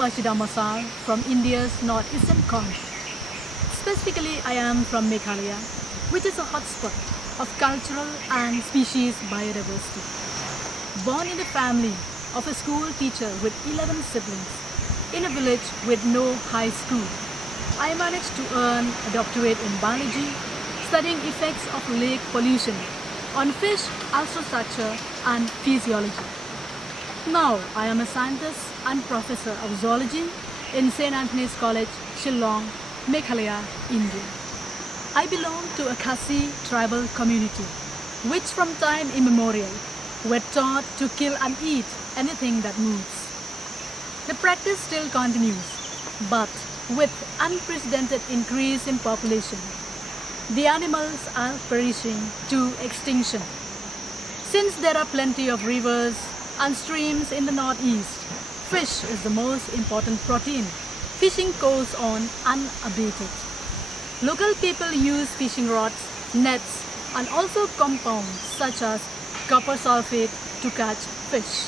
Bashida Massar from India's Northeastern corner. Specifically, I am from Meghalaya, which is a hotspot of cultural and species biodiversity. Born in a family of a school teacher with 11 siblings, in a village with no high school, I managed to earn a doctorate in biology, studying effects of lake pollution on fish ultrastructure and physiology. Now I am a scientist and professor of zoology in St. Anthony's College, Shillong, Meghalaya, India. I belong to a Khasi tribal community, which from time immemorial were taught to kill and eat anything that moves. The practice still continues, but with unprecedented increase in population, the animals are perishing to extinction. Since there are plenty of rivers and streams in the northeast, fish is the most important protein. Fishing goes on unabated. Local people use fishing rods, nets, and also compounds such as copper sulfate to catch fish.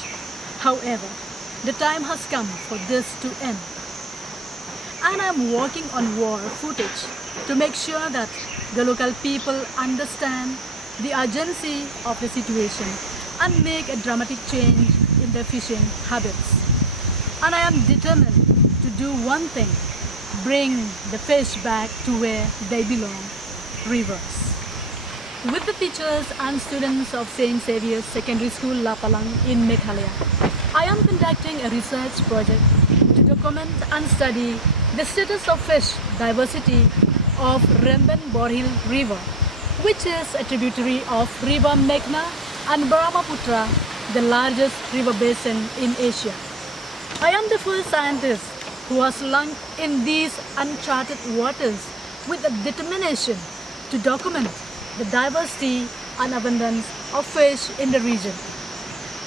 However, the time has come for this to end. And I am working on war footage to make sure that the local people understand the urgency of the situation and make a dramatic change in their fishing habits. And I am determined to do one thing: bring the fish back to where they belong, rivers. With the teachers and students of St. Xavier's Secondary School, Lapalang in Meghalaya, I am conducting a research project to document and study the status of fish diversity of Remben-Borhil River, which is a tributary of River Meghna and Brahmaputra, the largest river basin in Asia. I am the first scientist who has slunk in these uncharted waters with a determination to document the diversity and abundance of fish in the region.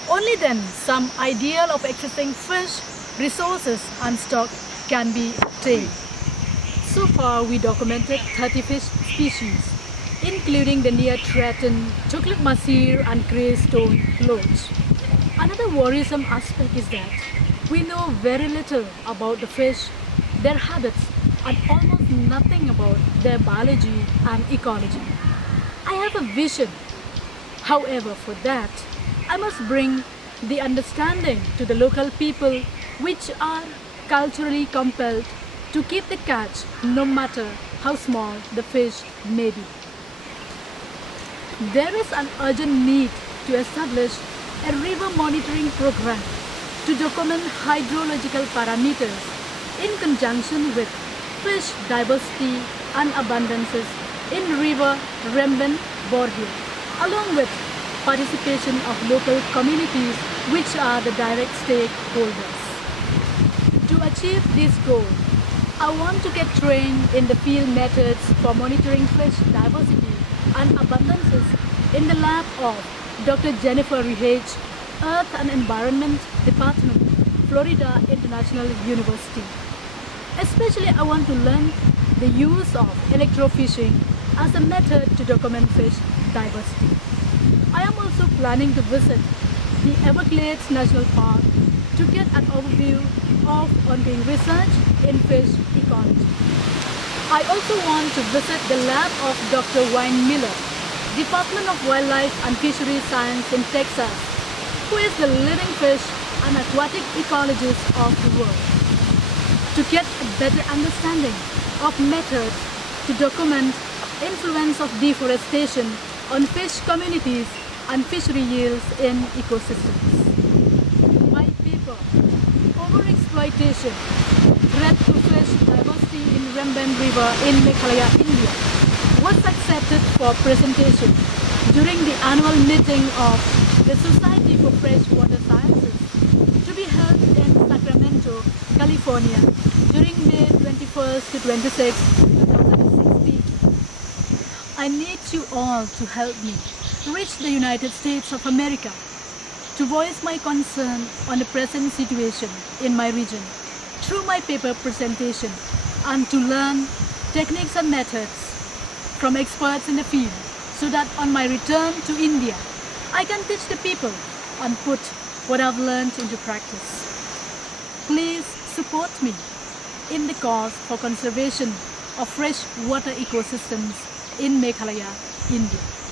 Only then some ideal of existing fish resources and stock can be obtained. So far we documented 30 fish species, including the near-threatened chocolate mahseer and grey stone loach. Another worrisome aspect is that we know very little about the fish, their habits, and almost nothing about their biology and ecology. I have a vision. However, for that, I must bring the understanding to the local people, which are culturally compelled to keep the catch no matter how small the fish may be. There is an urgent need to establish a river monitoring program to document hydrological parameters in conjunction with fish diversity and abundances in river Remben-Borhil, along with participation of local communities, which are the direct stakeholders. To achieve this goal, I want to get trained in the field methods for monitoring fish diversity and abundances in the lab of Dr. Jennifer Rehage, Earth and Environment Department, Florida International University. Especially I want to learn the use of electrofishing as a method to document fish diversity. I am also planning to visit the Everglades National Park to get an overview of ongoing research in fish ecology. I also want to visit the lab of Dr. Wayne Miller, Department of Wildlife and Fisheries Science in Texas, who is the living fish and aquatic ecologist of the world, to get a better understanding of methods to document influence of deforestation on fish communities and fishery yields in ecosystems. My paper, Overexploitation, Threat to Fish Diversity in Remben River in Meghalaya, India, was accepted for presentation during the annual meeting of the Society for Freshwater Sciences to be held in Sacramento, California during May 21st to 26th, 2016. I need you all to help me reach the United States of America to voice my concern on the present situation in my region through my paper presentation and to learn techniques and methods from experts in the field so that on my return to India, I can teach the people and put what I've learned into practice. Please support me in the cause for conservation of fresh water ecosystems in Meghalaya, India.